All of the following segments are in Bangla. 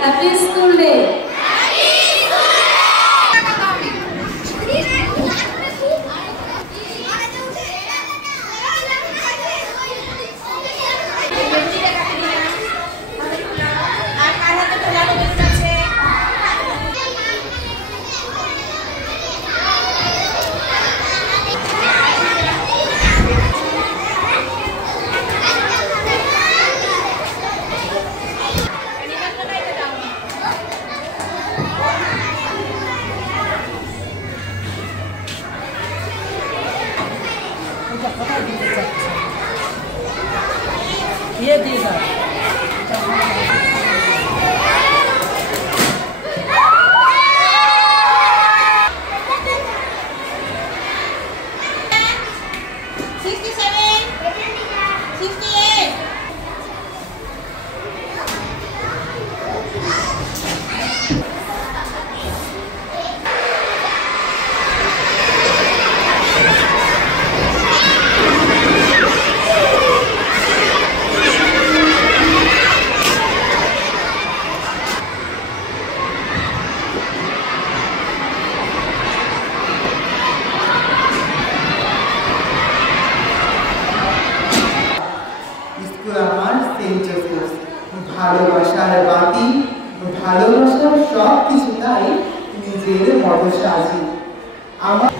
Happy school day. ये देगा ভালোবাসার বাতি ভালোবাসার সব কিছু তাই নিজের মতো সাজি আমার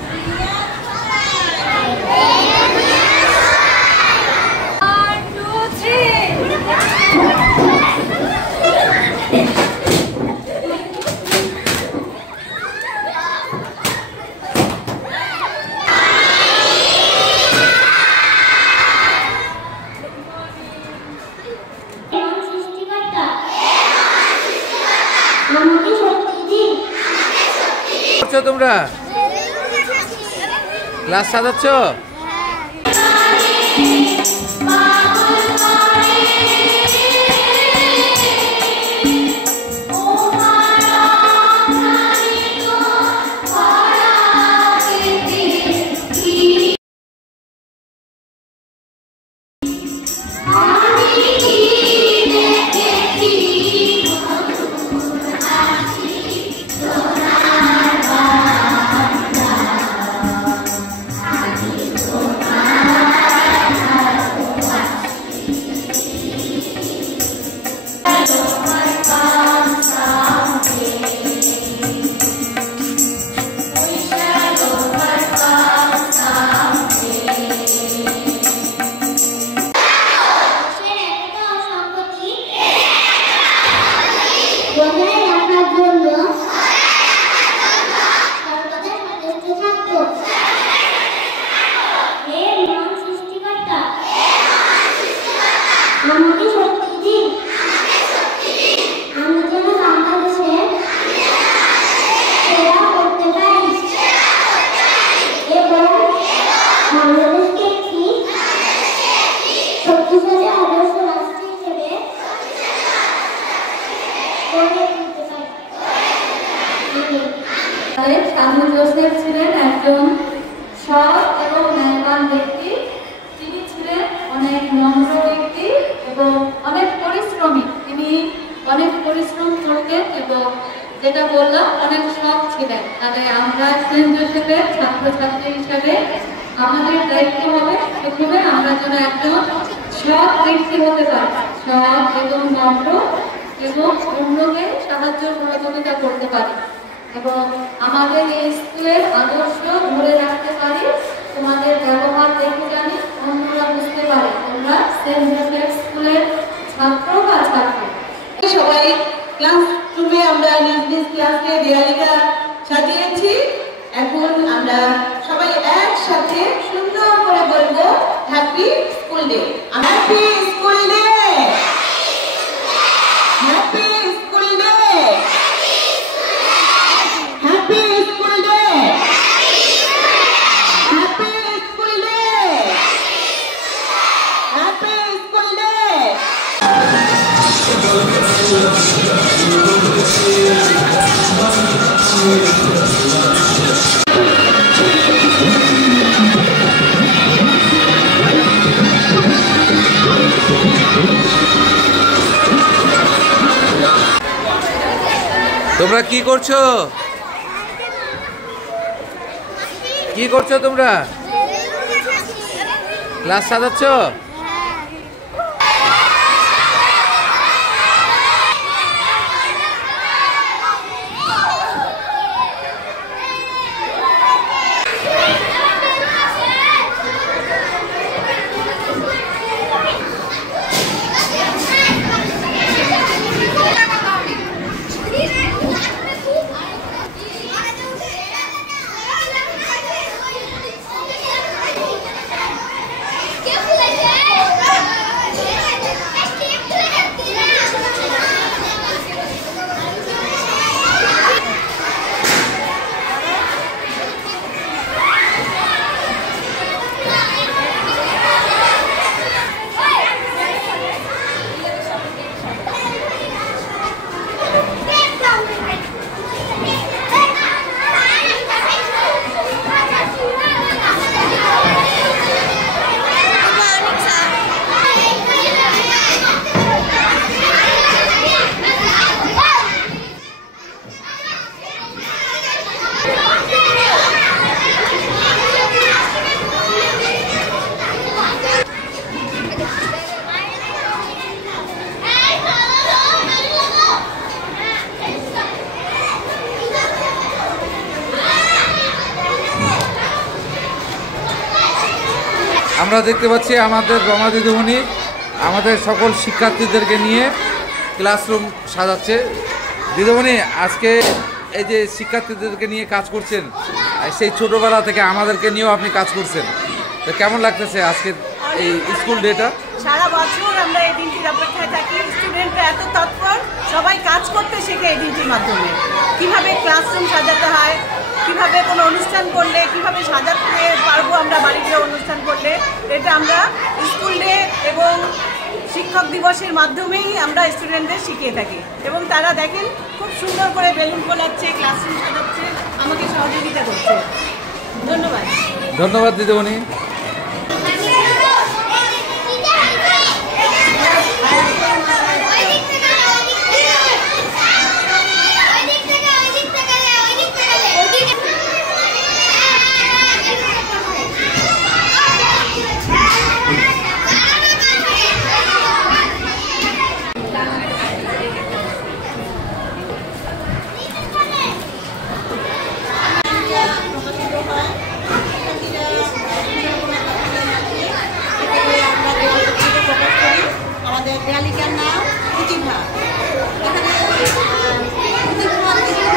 তোমরা ক্লাস সাজাচ্ছ? সাধু জোসেফ ছিলেন একজন সৎ এবং ন্যায়বান ব্যক্তি। তিনি ছিলেন অনেক নম্র ব্যক্তি এবং অনেক পরিশ্রমী। তিনি অনেক পরিশ্রম করতেন এবং যেটা বললাম অনেক সৎ ছিলেন। তাহলে আমরা সেন্ট জোসেফের ছাত্রছাত্রী হিসাবে আমাদের দায়িত্ব হবে প্রথমে আমরা যেন একজন সৎ ব্যক্তি হতে পারি, সৎ এবং নম্র এবং অন্যকে সাহায্য সহযোগিতা করতে পারি এবং আমাদের এই স্কুলের আদর্শ ধরে রাখতে পারি। তোমাদের ব্যবহার দেখে জানি অন্যরা বুঝতে পারে তোমরা সেন্ট জোসেফ স্কুলের ছাত্র বা ছাত্রী। সবাই ক্লাসরুমে আমরা নিজ নিজ ক্লাসে দেয়ালিটা সাজিয়েছি। এখন আমরা সবাই একসাথে সুন্দর করে বলবো happy school day. Happy school day, happy school day, happy school day, happy school day, happy school day. তোমরা কি করছো? কি করছো তোমরা? ক্লাস সাজাচ্ছ? আমরা দেখতে পাচ্ছি আমাদের রমা দিদিমণি আমাদের সকল শিক্ষার্থীদেরকে নিয়ে ক্লাসরুম সাজাচ্ছে। দিদিমণি, আজকে এই যে শিক্ষার্থীদেরকে নিয়ে কাজ করছেন, সেই ছোটোবেলা থেকে আমাদেরকে নিয়েও আপনি কাজ করছেন, তো কেমন লাগতেছে আজকে এই স্কুল ডেটা? সারা বছর আমরা এই দিনটির অপেক্ষায় থাকি। স্টুডেন্টরা এত তৎপর, সবাই কাজ করতে শেখে এই দিনটির মাধ্যমে। কীভাবে ক্লাসরুম সাজাতে হয়, কীভাবে কোনো অনুষ্ঠান করলে কীভাবে সাজাতে পারবো আমরা বাড়িতে অনুষ্ঠান করলে, এটা আমরা স্কুল ডে এবং শিক্ষক দিবসের মাধ্যমেই আমরা স্টুডেন্টদের শিখিয়ে থাকি। এবং তারা দেখেন খুব সুন্দর করে বেলুন ফোলাচ্ছে, ক্লাসরুম সাজাচ্ছে, আমাকে সহযোগিতা করছে। ধন্যবাদ। ধন্যবাদ দিদিমণি। দেয়ালিকার নাম প্রতিভা। এখানে প্রতিভার বিভিন্ন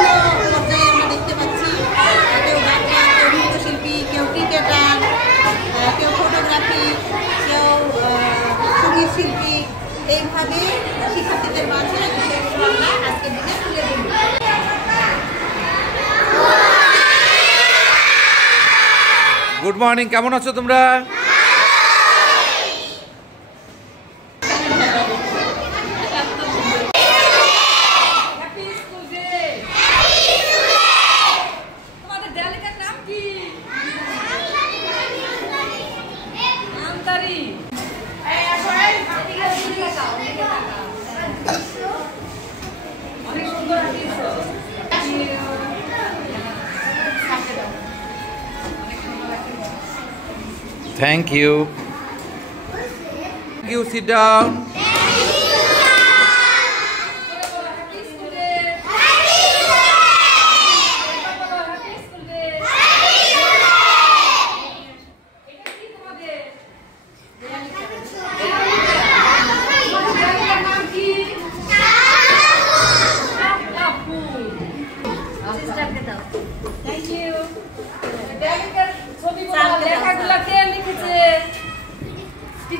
পর্যায়ে আমরা দেখতে পাচ্ছি, কেউ গায়ক, কেউ নৃত্যশিল্পী, কেউ ক্রিকেটার, কেউ ফটোগ্রাফি, কেউ সঙ্গীত শিল্পী। এইভাবে শিক্ষার্থীদের মাঝে আমরা আজকের দিনে তুলে ধরব। গুড মর্নিং, কেমন আছো তোমরা? Thank you. Thank you. Sit down.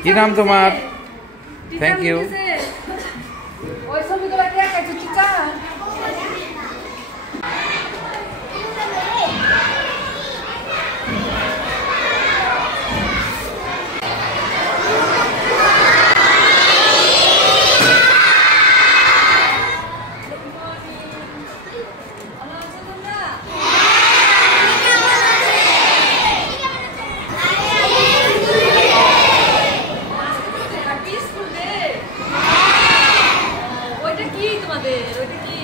কি নাম তোমার? Thank you. ওই ছবিগুলো কে আঁকাইছো টিচার? ওইটা কি তোমাদের? ওইটা কি?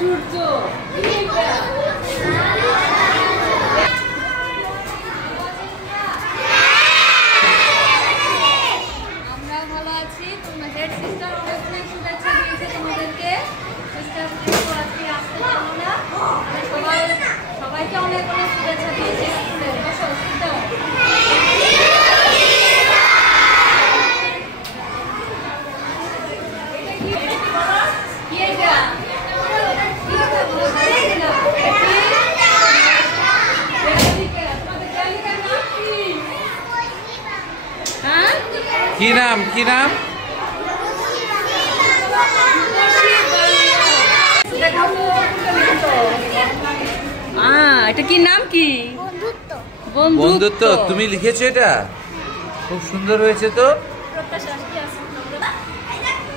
সূর্য। আমরা ভালো আছি। তোমাদের সিস্টার অনেক শুভেচ্ছা দিয়েছে তোমাদেরকে। সিস্টার আজকে আসতে পারবো না, সবাইকে অনেক অনেক শুভেচ্ছা দিয়েছে। বসো সিস্টার। কি নাম কি নাম? এটা কি নাম? কি বন্ধুত্ব। তুমি লিখেছো এটা? খুব সুন্দর হয়েছে তো।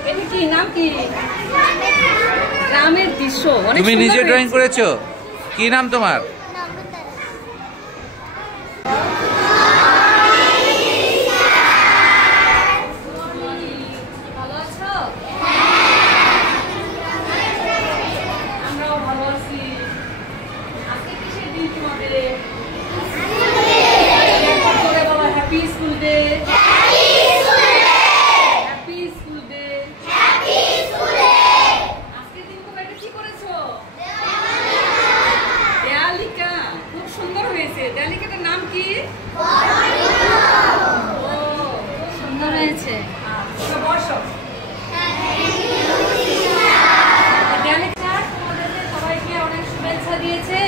এটা কি নাম? কি গ্রামের দৃশ্য। তুমি নিজে ড্রয়িং করেছো? কি নাম তোমার?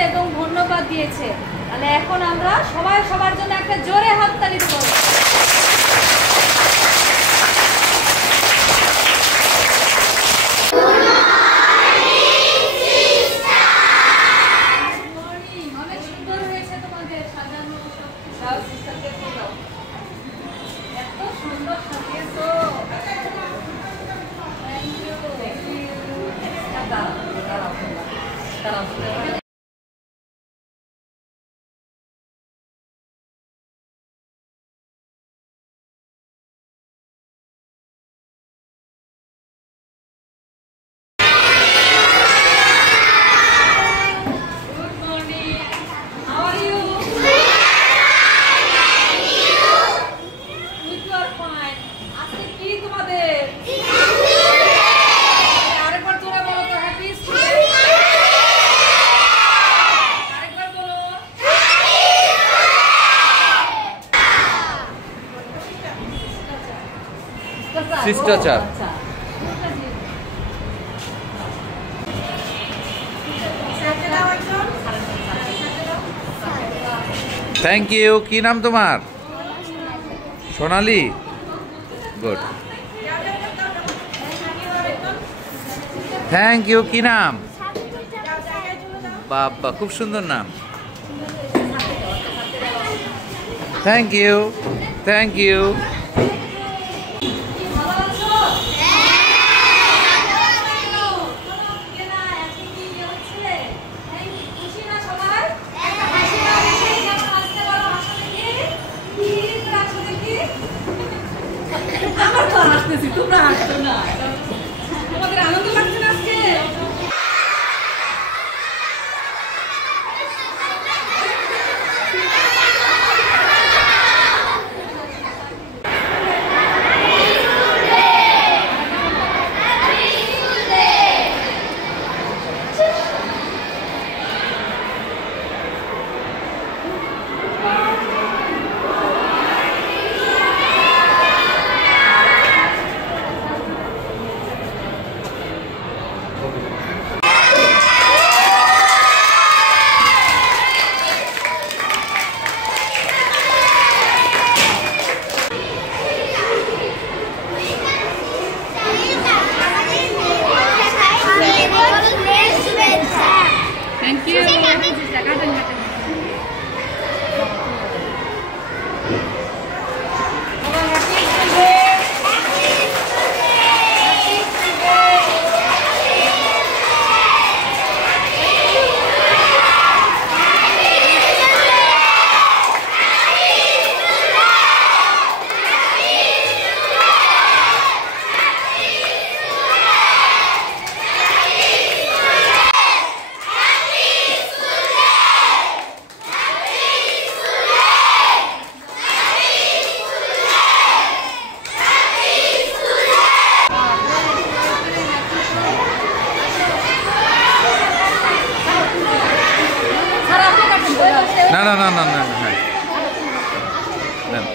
এবং ধন্যবাদ দিয়েছে। তাহলে এখন আমরা সবাই সবার জন্য একটা জোরে হাততালি দেব। অনেক সুন্দর হয়েছে তোমাদের সাজানো। এত সুন্দর সাজিয়েছো। শিষ্টাচার। Thank you. কি নাম তোমার? সোনালি। গুড। Thank you. কি নাম? বাবা, খুব সুন্দর নাম। Thank you. Thank you. তোমরা হাসছো না, তোমাদের আনন্দ লাগছে না আজকে? না না না হ্যাঁ নেন।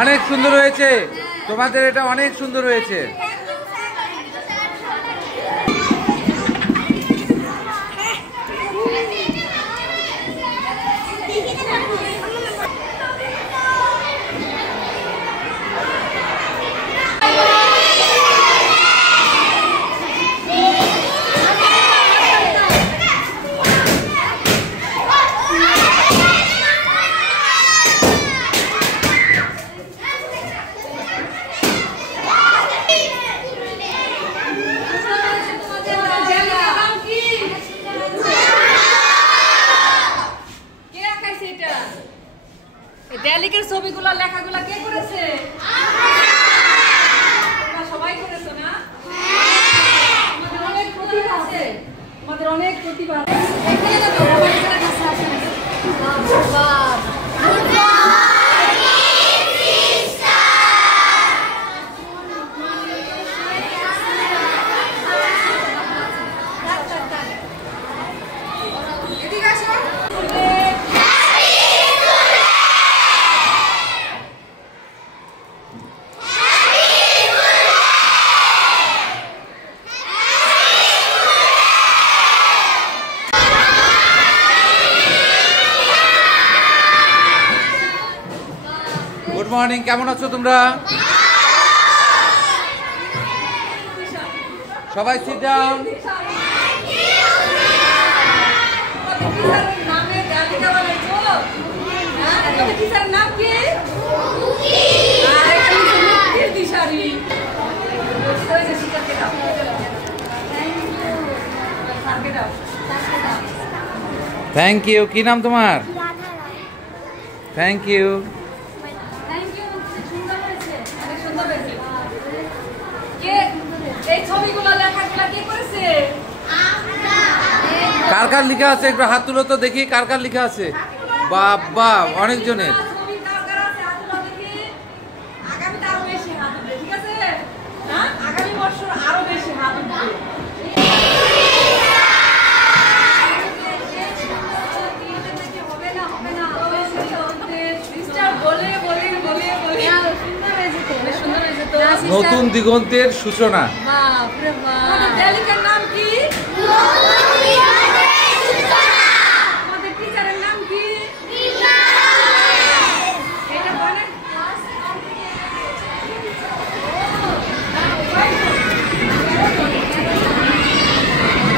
অনেক সুন্দর হয়েছে, তোমাদের এটা অনেক সুন্দর হয়েছে। ডেলিকের ছবিগুলো লেখাগুলো কে করেছে? সবাই করেছো না? তোমাদের অনেক প্রতিভা আছে, তোমাদের অনেক প্রতিভা আছে। গুড মর্নিং, কেমন আছো তোমরা? সবাই সিট ডাউন। Thank you. কি নাম তোমার? Thank you. কার কার লেখা আছে একটু হাত তুলো তো দেখি, কার কার লেখা আছে? বাবা, অনেকজনের। নতুন দিগন্তের সূচনা। নাম কি? আমাদের টিচারের নাম কি?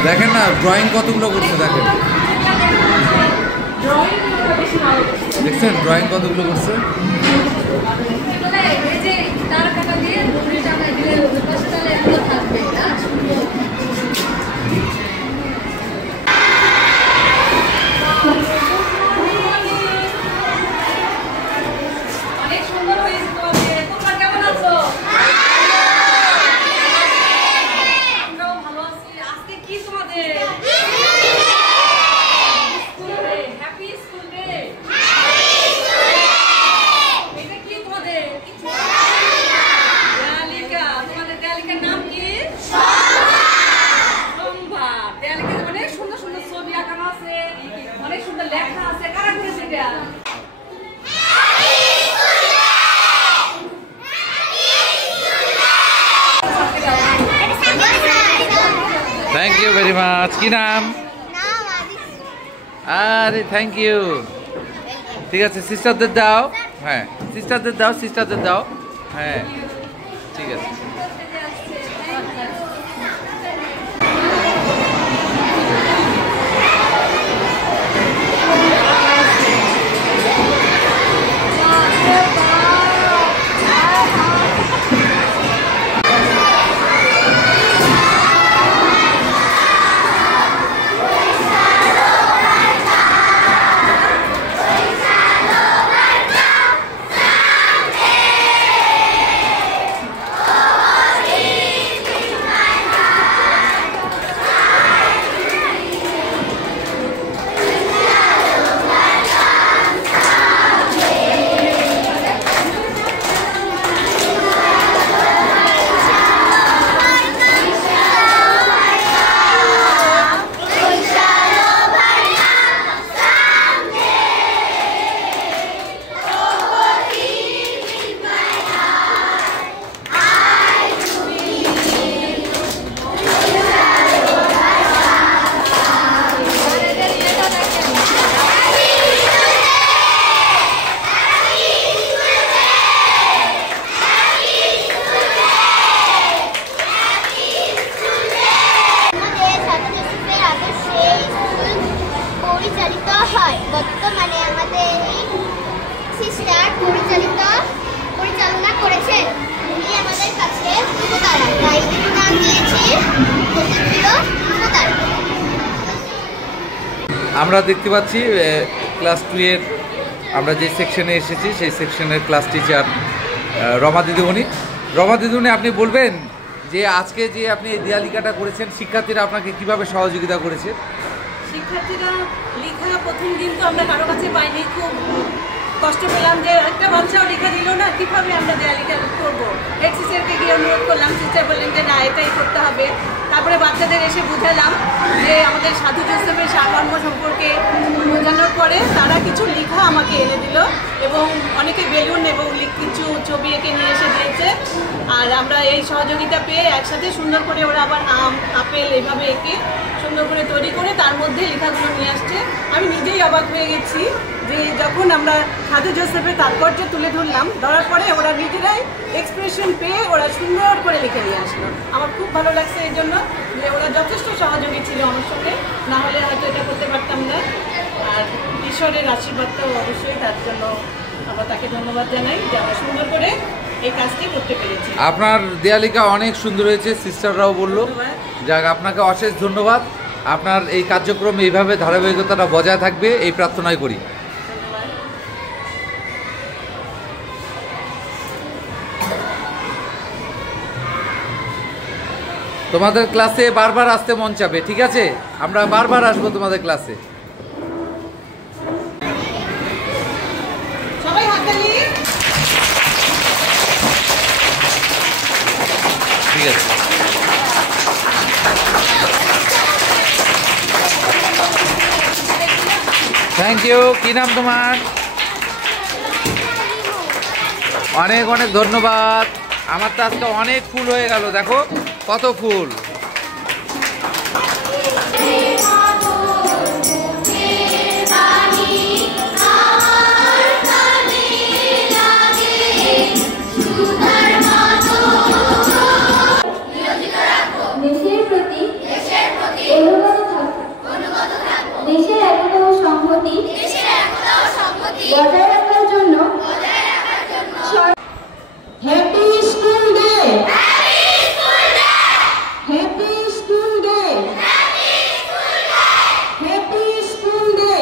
দেখেন না ড্রয়িং কতগুলো করছে, দেখেন দেখছেন ড্রয়িং কতগুলো করছে। অনেক সুন্দর হয়েছে তোমাদের। তোমরা কেমন আছো? আমরাও ভালো আছি। আজকে কি তোমাদের school day? Happy school day. এটা কি তোমাদের? দেয়ালিকা। তোমাদের দেয়ালিকার নাম কি? সম্ভা। দেয়ালিকাতে অনেক সুন্দর সুন্দর ছবি আঁকানো আছে, অনেক সুন্দর লেখা আছে। কারা করেছে এটা? Thank you very much. কি নাম? আরে থ্যাংক ইউ। ঠিক আছে, সিস্টারদের দাও। হ্যাঁ, সিস্টারদের দাও, সিস্টারদের দাও। হ্যাঁ ঠিক আছে। লাইব্রেরির নাম দিয়েছি আমরা দেখতে পাচ্ছি ক্লাস 2 এর আমরা যে সেকশনে এসেছি সেই সেকশনের ক্লাস টিচার রমা দিদিমণি। রমা দিদিমণি, আপনি বলবেন যে আজকে যে আপনি এই দেয়ালিকাটা করেছেন, শিক্ষার্থীরা আপনাকে কিভাবে সহযোগিতা করেছে? শিক্ষার্থীরা লেখা প্রথম দিন তো আমরা কারো কাছে পাইনি, খুব কষ্ট পেলাম যে একটা বাচ্চাও লেখা দিল না, কীভাবে আমরা দেয়ালিকা করবো। হেড টিচারকে গিয়ে অনুরোধ করলাম, টিচার বললেন যে না, এটাই করতে হবে। তারপরে বাচ্চাদের এসে বুঝালাম যে আমাদের সাধু জোসেফের সারমর্ম সম্পর্কে বোঝানোর পরে তারা কিছু লেখা আমাকে এনে দিল এবং অনেকে বেলুন এবং কিছু ছবি এঁকে নিয়ে এসে দিয়েছে। আর আমরা এই সহযোগিতা পেয়ে একসাথে সুন্দর করে ওরা আবার আম, আপেল এভাবে এঁকে সুন্দর করে তৈরি করে তার মধ্যে লেখাগুলো নিয়ে আসছে। আমি নিজেই অবাক হয়ে গেছি যে যখন আমরা সাধু জোসেফের তাৎপর্য তুলে ধরার পরে ওরা নিজেরাই এক্সপ্রেশন পেয়ে ওরা সুন্দর করে লিখে নিয়ে আসলো। আমার খুব ভালো লাগছে এই জন্য যে ওরা যথেষ্ট সহযোগী ছিল আমার সঙ্গে, না হলে হয়তো এটা করতে পারতাম না। আর ঈশ্বরের আশীর্বাদ তো অবশ্যই, তার জন্য আমরা তাকে ধন্যবাদ জানাই যে আমরা সুন্দর করে এই কাজটি করতে পেরেছি। আপনার দেয়ালিকা অনেক সুন্দর হয়েছে, সিস্টাররাও বললো। যাক, আপনাকে অশেষ ধন্যবাদ। আপনার এই কার্যক্রম এইভাবে ধারাবাহিকতাটা বজায় থাকবে এই প্রার্থনাই করি। তোমাদের ক্লাসে বারবার আসতে মন চাবে, ঠিক আছে? আমরা বারবার আসবো তোমাদের ক্লাসে। সবাই হাততালি। ঠিক আছে, থ্যাংক ইউ। কি নাম তোমার? অনেক অনেক ধন্যবাদ। আমার তো আজকে অনেক ফুল হয়ে গেল, দেখো কত ফুল। দেশের প্রতি অনুগত থাকবো, দেশের একতা ও সংহতি বজায় রাখার জন্য happy school day, happy school day, happy school day.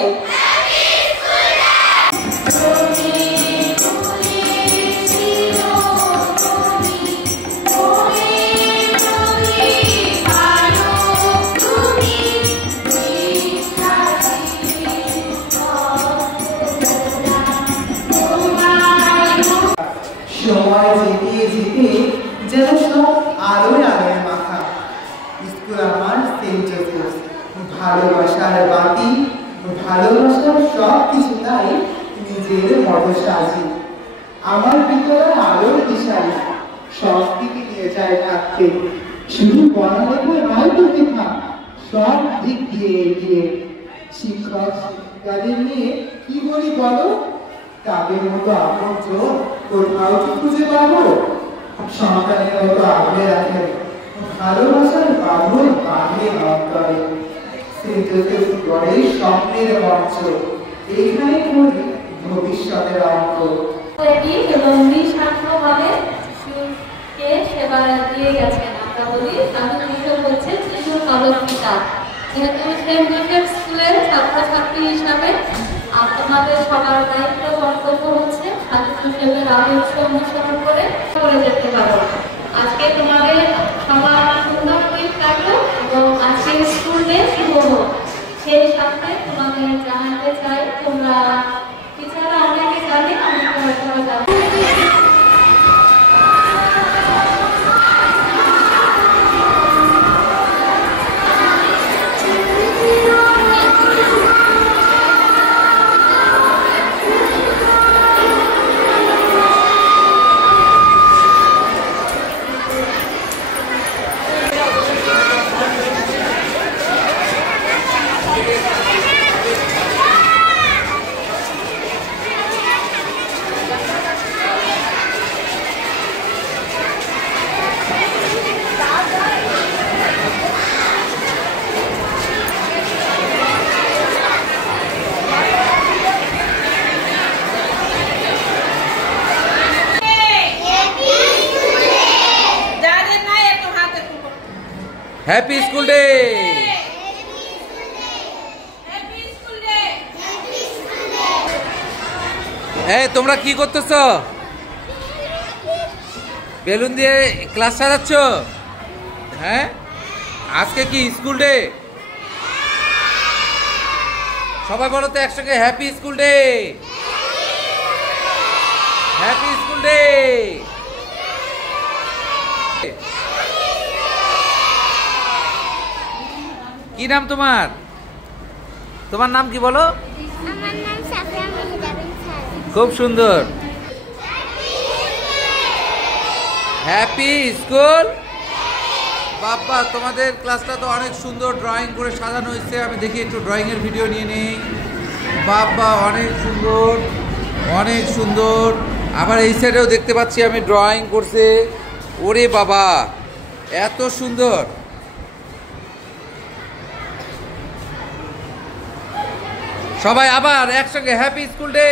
সময় যেতে যেতে যেন সব আলোয় আলোয় মাথা। স্কুল আমার সেন্ট জোসেফ, ভালোবাসার বাতি, ভালোবাসার সব কিছু তাই নিজের মতো সাজি। আমার বিদ্যালয় আলোর দিশারি, সব দিকে নিয়ে যায় থাকতে। শুধু পড়ালেখা নয় তো লেখা, সব দিক দিয়ে এগিয়ে। শিক্ষক শিক্ষিকাদের নিয়ে কি বলি বলো, তাদের মতো আপনজন কোথাও কি খুঁজে পাবো? সন্তানের মতো আগলে রাখেন, ভালোবাসার বাঁধন বাঁধে অন্তরে। সেন্ট জোসেফ গড়ের স্বপ্নের মঞ্চ, এইখানে করি ভবিষ্যতের অঙ্ক। এবং নিঃস্বার্থভাবে শিশুকে সেবা দিয়ে গেছেন। আমরা বলি সাধু জোসেফ হচ্ছে শিশুর পালক পিতা। যেহেতু সেন্ট জোসেফ স্কুলের ছাত্রছাত্রী হিসাবে তোমাদের সবার দায়িত্ব কর্তব্য হচ্ছে সাধু জোসেফের আদর্শ অনুসরণ করে যেতে পারো। আজকে তোমাদের সবার সুন্দর উইক থাকলো এবং আজকে স্কুল ডে শুভ হোক। সেই সাথে তোমাদের জানাতে চাই, তোমরা এছাড়া অনেকে জানে, অনেকে হয়তো জানে। Happy school day. এই তোমরা কি করতেছ? বেলুন দিয়ে ক্লাস সাজাচ্ছ? হ্যাঁ, আজকে কি স্কুল ডে? সবাই বলো তো একসঙ্গে, happy school day, happy school day. কি নাম তোমার? তোমার নাম কি বলো? আমার নাম সাফিয়া মেহেদা বিনতে সারা। খুব সুন্দর। Happy school. বাবা, তোমাদের ক্লাসটা তো অনেক সুন্দর ড্রয়িং করে সাজানো হয়েছে। আমি দেখি একটু ড্রয়িং এর ভিডিও নিয়ে নেই। বাবা, অনেক সুন্দর, অনেক সুন্দর। আবার এই সাইডেও দেখতে পাচ্ছি আমি ড্রয়িং করছে। ওরে বাবা, এত সুন্দর। সবাই আবার একসঙ্গে happy school day.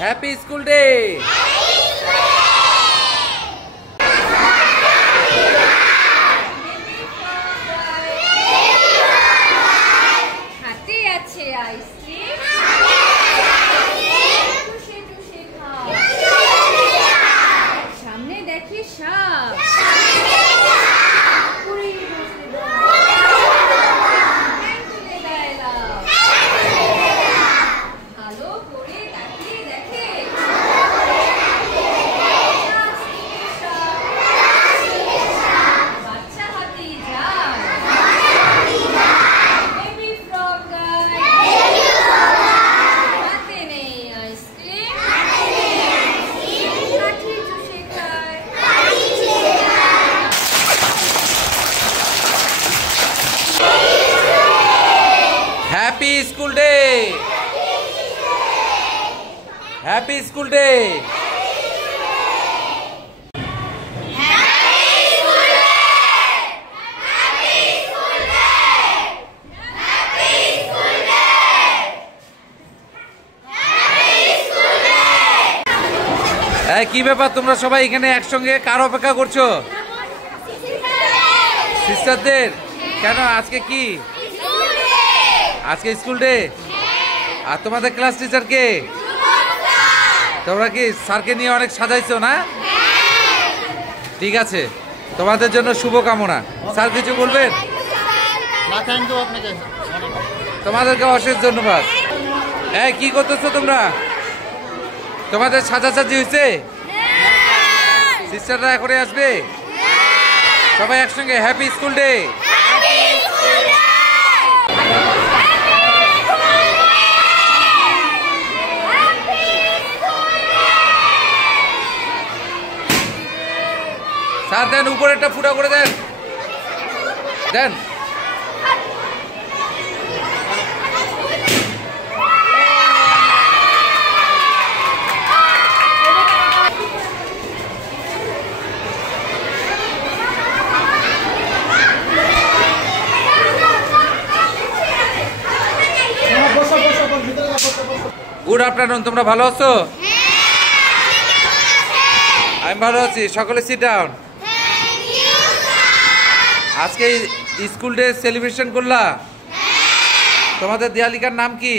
Happy school day. হাতে আছে আইসক্রিম, টুসে টুসে খাও, সামনে দেখি সাপ, পুরি বসে দাও, তুলে দেয় লাভ, ভালো করে তাকিয়ে দেখে, বাচ্চা হাতি যায়, বেবি ফ্রগ গায়, হাতে নেই আইসক্রিম, লাঠি চুষে খায়, happy school day, happy school day. কি ব্যাপার, তোমরা সবাই এখানে একসঙ্গে কার অপেক্ষা করছো? সিস্টারদের? কেন, আজকে কি? আজকে স্কুল ডে। আর তোমাদের ক্লাস টিচার কে? তোমরা কি স্যারকে নিয়ে অনেক সাজাইছো না? ঠিক আছে, তোমাদের জন্য শুভকামনা। স্যার কিছু বলবেন? তোমাদেরকে অশেষ ধন্যবাদ। কি করতেছো তোমরা? তোমাদের সাজাসাজি হয়েছে? সিস্টাররা এখনই আসবে? সবাই একসঙ্গে হ্যাপি স্কুল ডে। স্যার দেন, উপরেরটা ফুটা করে দেন, দেন। গুড আফটারনুন, তোমরা ভালো আছো? আমি ভালো আছি। সকলে সিট ডাউন। আজকে স্কুল ডে সেলিব্রেশন করলা? তোমাদের দেয়ালিকার নাম কি?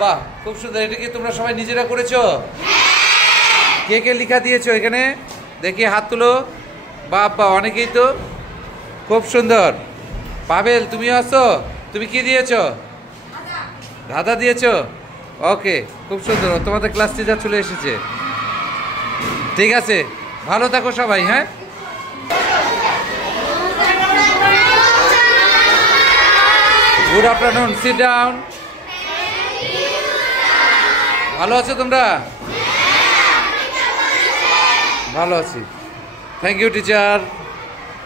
বাহ, খুব সুন্দর। এটা কি তোমরা সবাই নিজেরা করেছো? কে কে লেখা দিয়েছো এখানে? দেখি হাত তুলো। বাবা, অনেকেই তো। খুব সুন্দর। পাবেল, তুমিও আছো? তুমি কি দিয়েছো? রাধা দিয়েছো? ওকে, খুব সুন্দর। তোমাদের ক্লাস টিচার চলে এসেছে। ঠিক আছে, ভালো থাকো সবাই। হ্যাঁ, গুড আফটারনুন, সিট ডাউন। ভালো আছো তোমরা? ভালো আছি। Thank you teacher.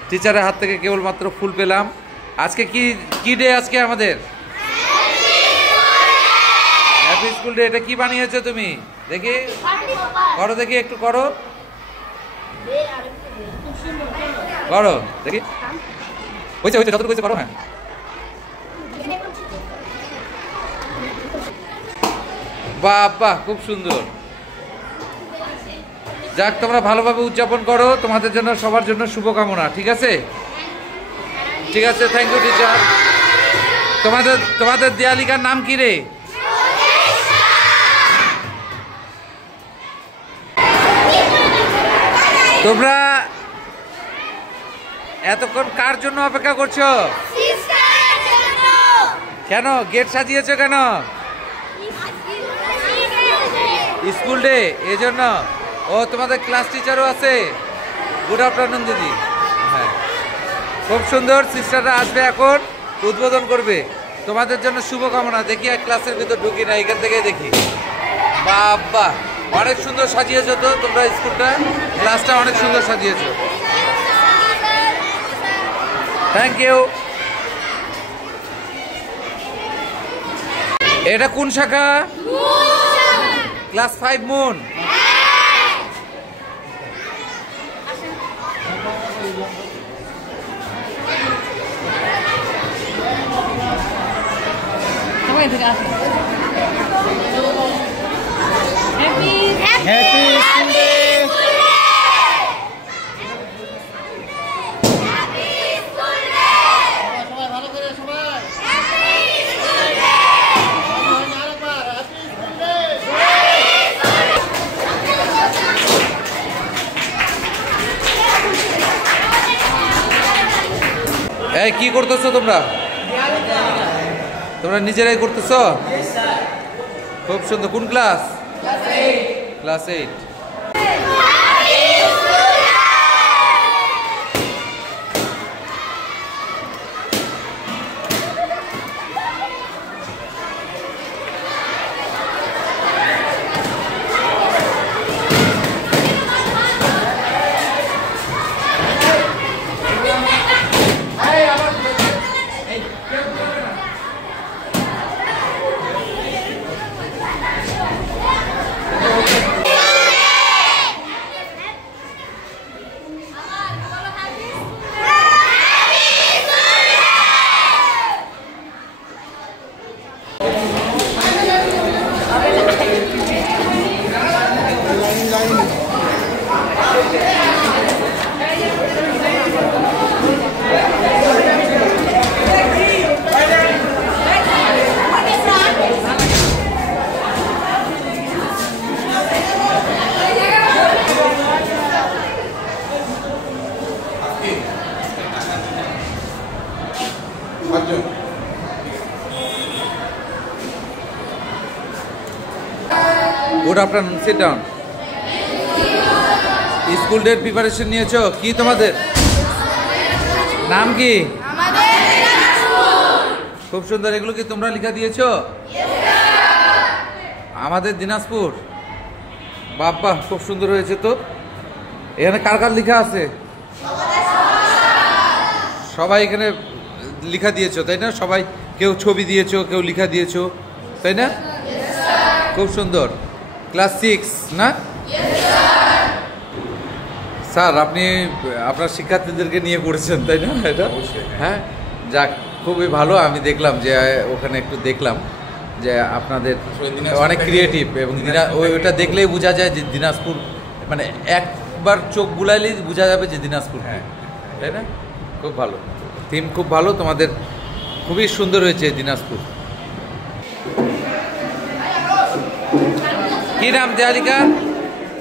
টিচারের হাত থেকে কেবলমাত্র ফুল পেলাম। আজকে কি ডে? আজকে আমাদের হ্যাপি স্কুল ডে। এটা কি বানিয়েছো তুমি? দেখি করো, দেখি একটু করো করো দেখি। হয়েছে হয়েছে, যতটুকু হয়েছে করো। হ্যাঁ, বাহ বাহ, খুব সুন্দর। যাক, তোমরা ভালোভাবে উদযাপন করো। তোমাদের জন্য, সবার জন্য শুভকামনা। ঠিক আছে, ঠিক আছে। Thank you teacher. তোমাদের দেয়ালিকার নাম কি রে? তোমরা এতক্ষণ কার জন্য অপেক্ষা করছো? কেন গেট সাজিয়েছো কেন? স্কুল ডে, এই জন্য। ও, তোমাদের ক্লাস টিচারও আছে। গুড আফটারনুন দিদি। হ্যাঁ, খুব সুন্দর। সিস্টাররা আসবে এখন, উদ্বোধন করবে। তোমাদের জন্য শুভকামনা। দেখি এক ক্লাসের ভিতর ঢুকি না, এখান থেকে দেখি। বাবা, অনেক সুন্দর সাজিয়েছো তো তোমরা স্কুলটা। ক্লাসটা অনেক সুন্দর সাজিয়েছো। Thank you. এটা কোন শাখা? Class 5 moon. Happy school day. এই কি করতেছো তোমরা? তোমরা নিজেরাই করতেছো? খুব সুন্দর। কোন class? Class 8। Good afternoon, sit down. School ডের প্রিপারেশন নিয়েছো? কি তোমাদের নাম কি? খুব সুন্দর। এগুলো কি তোমরা লেখা দিয়েছো? আমাদের দিনাজপুর। বাবা, খুব সুন্দর হয়েছে তো। এখানে কার কার লেখা আছে? সবাই এখানে লেখা দিয়েছো, তাই না? সবাই, কেউ ছবি দিয়েছো, কেউ লেখা দিয়েছো, তাই না? খুব সুন্দর। ক্লাস 6 না? স্যার, আপনি আপনার শিক্ষার্থীদেরকে নিয়ে করেছেন, তাই না? এটা হ্যাঁ, যাক, খুবই ভালো। আমি দেখলাম যে ওখানে একটু দেখলাম যে আপনাদের অনেক ক্রিয়েটিভ এবং ওইটা দেখলেই বোঝা যায় যে দিনাজপুর, মানে একবার চোখ বুলাইলেই বোঝা যাবে যে দিনাজপুর, হ্যাঁ তাই না? খুব ভালো থিম, খুব ভালো, তোমাদের খুবই সুন্দর হয়েছে দিনাজপুর। কি নাম দেয়ালিকা?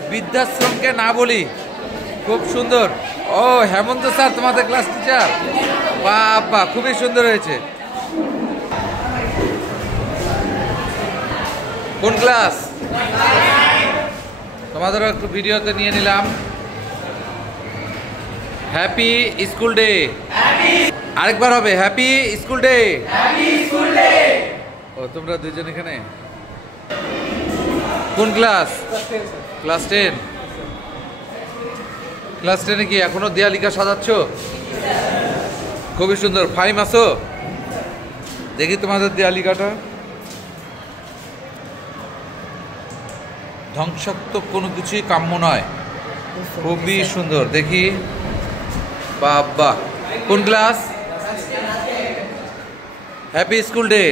বৃদ্ধাশ্রমকে না বলি, খুব সুন্দর। ও হেমন্ত স্যার তোমাদের ক্লাস টিচার, বাবা খুবই সুন্দর হয়েছে। কোন ক্লাস? তোমাদেরও একটু ভিডিওতে নিয়ে নিলাম। হ্যাপি স্কুল ডে, আরেকবার হবে হ্যাপি স্কুল ডে। ও তোমরা দুজন এখানে কোন ক্লাস? ক্লাস 10। ক্লাস 10-এ কি এখনো দেয়ালিকা সাজাচ্ছ? খুবই সুন্দর। ফাইম আসো, দেখি তোমাদের দেয়ালিকাটা। ধ্বংসাত্মক কোনো কিছুই কাম্য নয়, খুবই সুন্দর। দেখি বাবা, কোন ক্লাস? Happy school day.